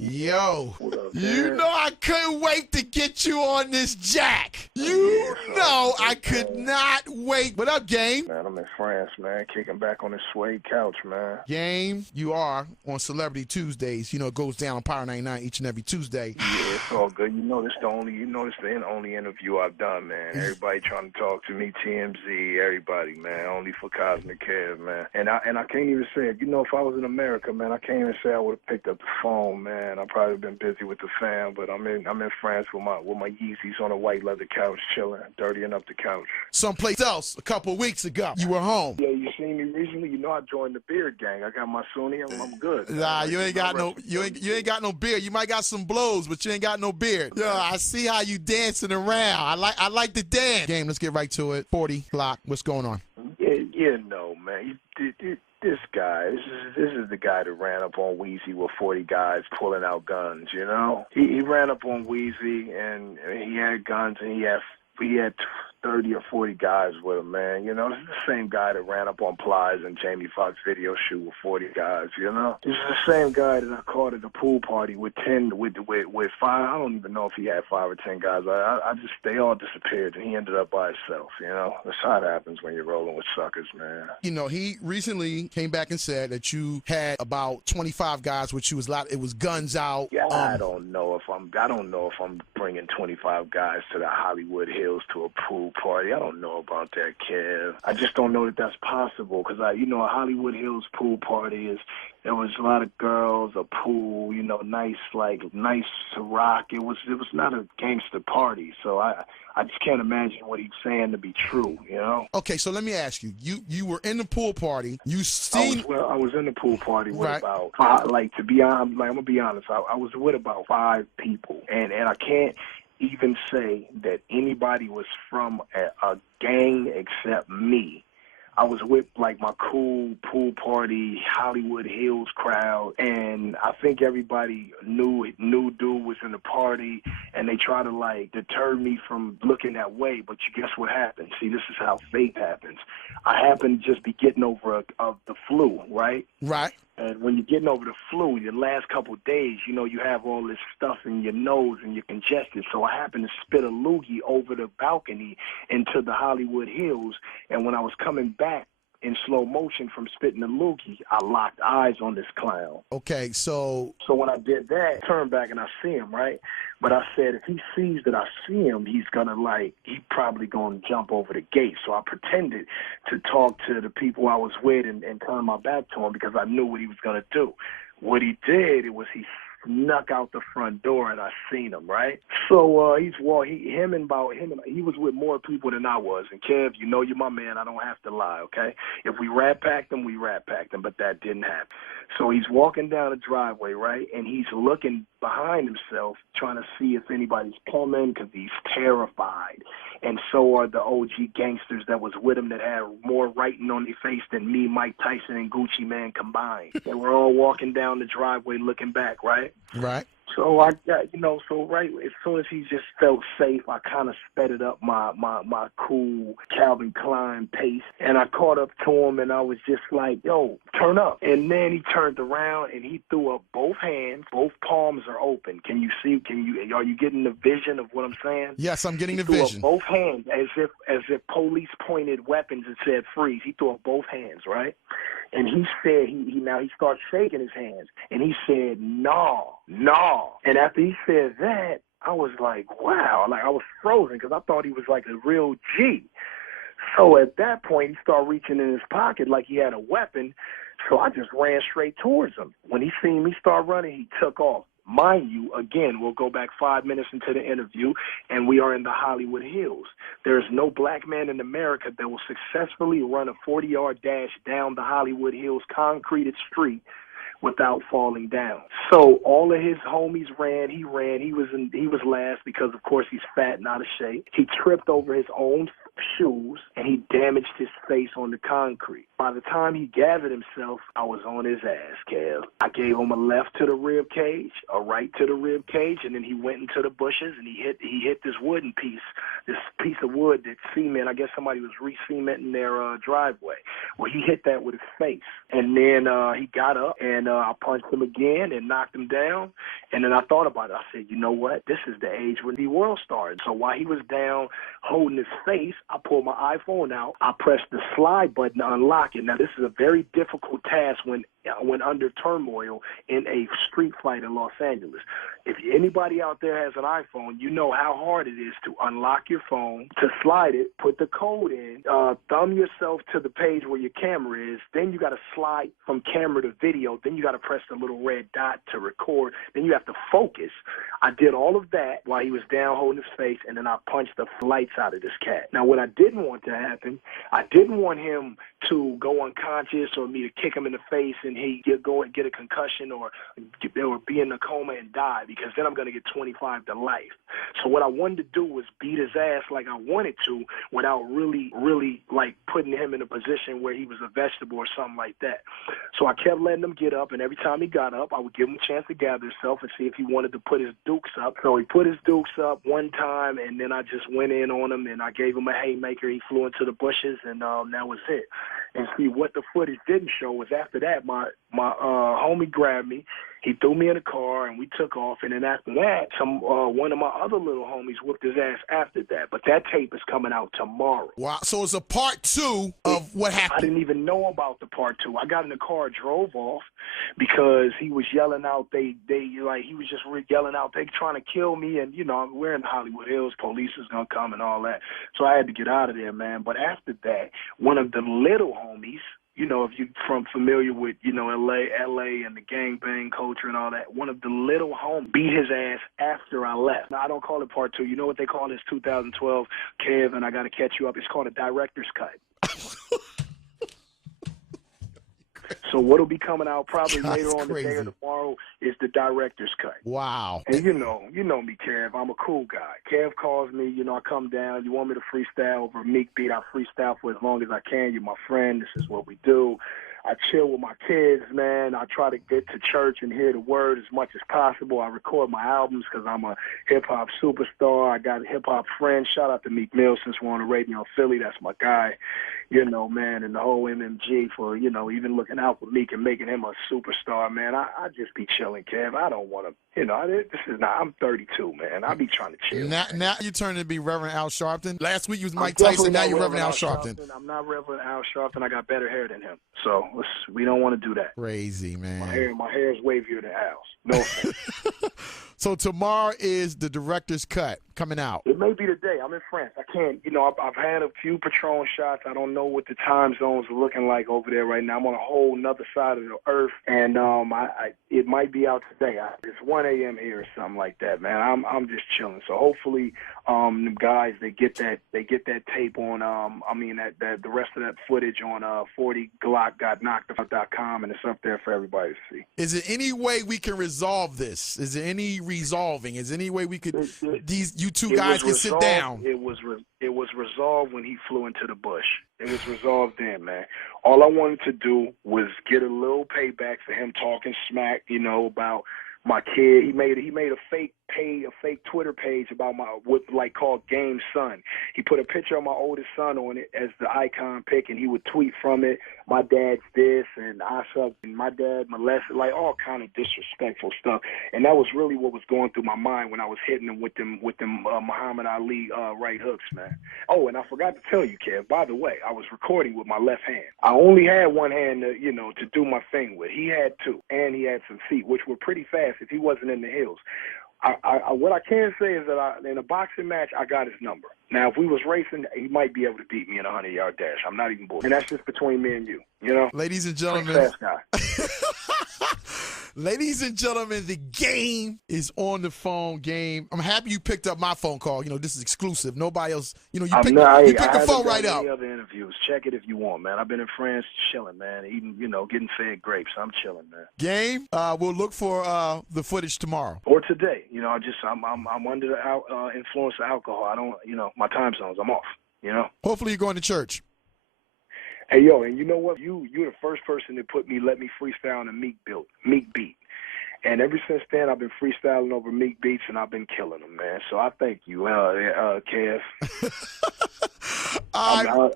Yo, What up, you man? know I couldn't wait to get you on this jack. Yeah, You it's know all I good, could man. not wait. What up, Game? Man, I'm in France, man. Kicking back on this suede couch, man. Game, you are on Celebrity Tuesdays. You know, it goes down on Power 99 each and every Tuesday. Yeah, it's all good. The only interview I've done, man. Everybody trying to talk to me, TMZ, everybody, man. Only for Cosmic Kev, man. And I can't even say it. You know, if I was in America, man, I can't even say I would have picked up the phone, man. I've probably been busy with the fam, but I'm in France with my Yeezys on a white leather couch, chilling, dirtying up the couch. Someplace else a couple of weeks ago, you were home. Yeah, you seen me recently? You know I joined the beard gang. I got my Sunni. I'm good. Nah, man. you ain't got no no beard. You might got some blows, but you ain't got no beard. Yo, I see how you dancing around. I like the dance. Game, let's get right to it. 40 Glocc, what's going on? Yeah, no, man. This guy, this is the guy that ran up on Weezy with 40 guys pulling out guns, you know? He ran up on Weezy, and he had guns, and he had 30 or 40 guys with him, man. You know, this is the same guy that ran up on Plies and Jamie Foxx video shoot with 40 guys, you know? This is the same guy that I caught at the pool party with 5, I don't even know if he had 5 or 10 guys. They all disappeared, and he ended up by himself, you know? That's how it happens when you're rolling with suckers, man. You know, he recently came back and said that you had about 25 guys, which you was it was guns out. Yeah, I don't know if I'm bringing 25 guys to the Hollywood Hills to a pool party. I don't know about that, Kev. I just don't know that that's possible because a Hollywood Hills pool party there was a lot of girls, a pool, you know, nice to rock. It was not a gangster party, so I just can't imagine what he's saying to be true, you know. Okay, so let me ask you. You were in the pool party. You seen? I was in the pool party with right. about 5. To be honest, I'm gonna be honest. I was with about 5 people, and I can't even say that anybody was from a gang except me. I was with my cool pool party Hollywood Hills crowd, and I think everybody knew dude was in the party, and they try to deter me from looking that way. But you guess what happened? See, this is how fate happens. I happened to just be getting over the flu, right? Right. And when you're getting over the flu, the last couple of days, you know, you have all this stuff in your nose and you're congested. So I happened to spit a loogie over the balcony into the Hollywood Hills. And when I was coming back in slow motion from spitting the loogie, I locked eyes on this clown. Okay, so when I did that, I turned back and I see him, right? But I said, if he sees that I see him, he's probably going to jump over the gate. So I pretended to talk to the people I was with and turn my back to him because I knew what he was going to do. What he did, he snuck out the front door and I seen him, right? So he was with more people than I was. And Kev, you know you're my man. I don't have to lie, okay? If we rat packed him, we rat packed him, but that didn't happen. So he's walking down the driveway, right? And he's looking behind himself, trying to see if anybody's coming because he's terrified. And so are the OG gangsters that was with him that had more writing on their face than me, Mike Tyson, and Gucci Mane combined. They were all walking down the driveway looking back, right? Right. So I got, right as soon as he just felt safe, I kind of sped up my cool Calvin Klein pace, and I caught up to him, and I was just like, yo, turn up. And then he turned around, and he threw up both hands. Both palms are open. Are you getting the vision of what I'm saying? Yes, I'm getting the vision. vision. He threw up both hands as if police pointed weapons and said freeze. He threw up both hands, right? And he said, he starts shaking his hands, and he said, no. And after he said that, I was like, wow. I was frozen because I thought he was like a real G. So at that point, he started reaching in his pocket like he had a weapon. So I just ran straight towards him. When he seen me start running, he took off. Mind you, again, we'll go back 5 minutes into the interview, and we are in the Hollywood Hills. There is no black man in America that will successfully run a 40-yard dash down the Hollywood Hills concreted street without falling down. So all of his homies ran. He was last because, of course, he's fat and out of shape. He tripped over his own shoes, and he damaged his face on the concrete. By the time he gathered himself, I was on his ass, Kev. I gave him a left to the rib cage, a right to the rib cage, and then he went into the bushes and he hit this wooden piece, this piece of wood that cement. I guess somebody was re-cementing their driveway. Well, he hit that with his face, and then he got up and I punched him again and knocked him down. And then I thought about it. I said, you know what? This is the age when the world started. So while he was down holding his face, I pulled my iPhone out. I pressed the slide button to unlock it. Now, this is a very difficult task when under turmoil in a street fight in Los Angeles. If anybody out there has an iPhone, you know how hard it is to unlock your phone, to slide it, put the code in, thumb yourself to the page where your camera is, then you got to slide from camera to video, then you got to press the little red dot to record, then you have to focus. I did all of that while he was down holding his face, and then I punched the lights out of this cat. Now, what I didn't want to happen, I didn't want him to go unconscious or me to kick him in the face and he go and get a concussion or be in a coma and die, because then I'm going to get 25 to life. So what I wanted to do was beat his ass like I wanted to without really like putting him in a position where he was a vegetable or something like that. So I kept letting him get up, and every time he got up, I would give him a chance to gather himself and see if he wanted to put his dukes up. So he put his dukes up one time, and then I just went in on him, and I gave him a haymaker. He flew into the bushes, and that was it. And see, what the footage didn't show was after that, my homie grabbed me. He threw me in a car, and we took off. And then after that, one of my other little homies whooped his ass after that. But that tape is coming out tomorrow. Wow. So it's a part 2 of what happened. I didn't even know about the part 2. I got in the car, drove off because he was yelling out. He was just yelling out, they trying to kill me. And, we're in Hollywood Hills. Police is going to come and all that. So I had to get out of there, man. But after that, one of the little homies, if you're familiar with, LA and the gangbang culture and all that, one of the little homies beat his ass after I left. Now, I don't call it part 2. You know what they call this 2012, Kev, and I got to catch you up. It's called a director's cut. So what'll be coming out probably later on today or tomorrow is the director's cut. Wow. And you know me, Kev. I'm a cool guy. Kev calls me, I come down. You want me to freestyle over a Meek beat? I freestyle for as long as I can. You're my friend. This is what we do. I chill with my kids, man. I try to get to church and hear the word as much as possible. I record my albums because I'm a hip-hop superstar. I got hip-hop friends. Shout out to Meek Mill since we're on the radio in Philly. That's my guy, man, and the whole MMG for, even looking out for Meek and making him a superstar, man. I just be chilling, Kev. I don't want to, I'm 32, man. I be trying to chill. Now you turn to be Reverend Al Sharpton. Last week you was Mike Tyson. Now you're Reverend Al Sharpton. I'm not Reverend Al Sharpton. I got better hair than him. So we don't want to do that. Crazy, man. My hair is wavier than Al's. No offense. So tomorrow is the director's cut coming out. It may be today. I'm in France. I can't, I've had a few Patron shots. I don't know what the time zones are looking like over there right now. I'm on a whole nother side of the earth, and it might be out today. It's 1 a.m. here or something like that, man. I'm just chilling. So hopefully, the guys they get that tape on. The rest of that footage on 40 Glocc.com, and it's up there for everybody to see. Is there any way we can resolve this? Is there any resolving? Is there any way we could you two guys can sit down? It was resolved when he flew into the bush. It was resolved then, man. All I wanted to do was get a little payback for him talking smack, about my kid. He made a fake Twitter page about called Game Son. He put a picture of my oldest son on it as the icon pic, and he would tweet from it, my dad's this, and I suck, and my dad molested, all kind of disrespectful stuff. And that was really what was going through my mind when I was hitting him with them Muhammad Ali right hooks, man. Oh, and I forgot to tell you, Kev, by the way, I was recording with my left hand. I only had one hand to do my thing with. He had two, and he had some feet, which were pretty fast if he wasn't in the hills. What I can say is that in a boxing match, I got his number. Now, if we was racing, he might be able to beat me in a 100-yard dash. I'm not even bored. And that's just between me and you, Ladies and gentlemen. Fast guy. Ladies and gentlemen, the game is on the phone. Game. I'm happy you picked up my phone call. This is exclusive. Nobody else. You picked the phone right up. Any other interviews? Check it if you want, man. I've been in France chilling, man. Eating, getting fed grapes. I'm chilling, man. Game. We'll look for the footage tomorrow or today. I'm under the influence of alcohol. I don't, my time zones. I'm off. You know. Hopefully you're going to church. Hey, yo, and you know what? You're the first person that let me freestyle on a Meek beat. And ever since then, I've been freestyling over Meek beats, and I've been killing them, man. So I thank you, Kev.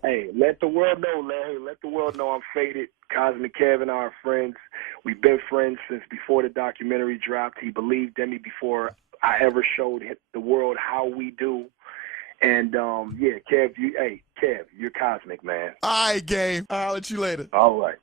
Hey, let the world know, Larry. Let the world know I'm faded. Cosmic Kev and I are friends. We've been friends since before the documentary dropped. He believed in me before I ever showed the world how we do. And, yeah, Kev, you're cosmic, man. All right, game. I'll let you later. All right.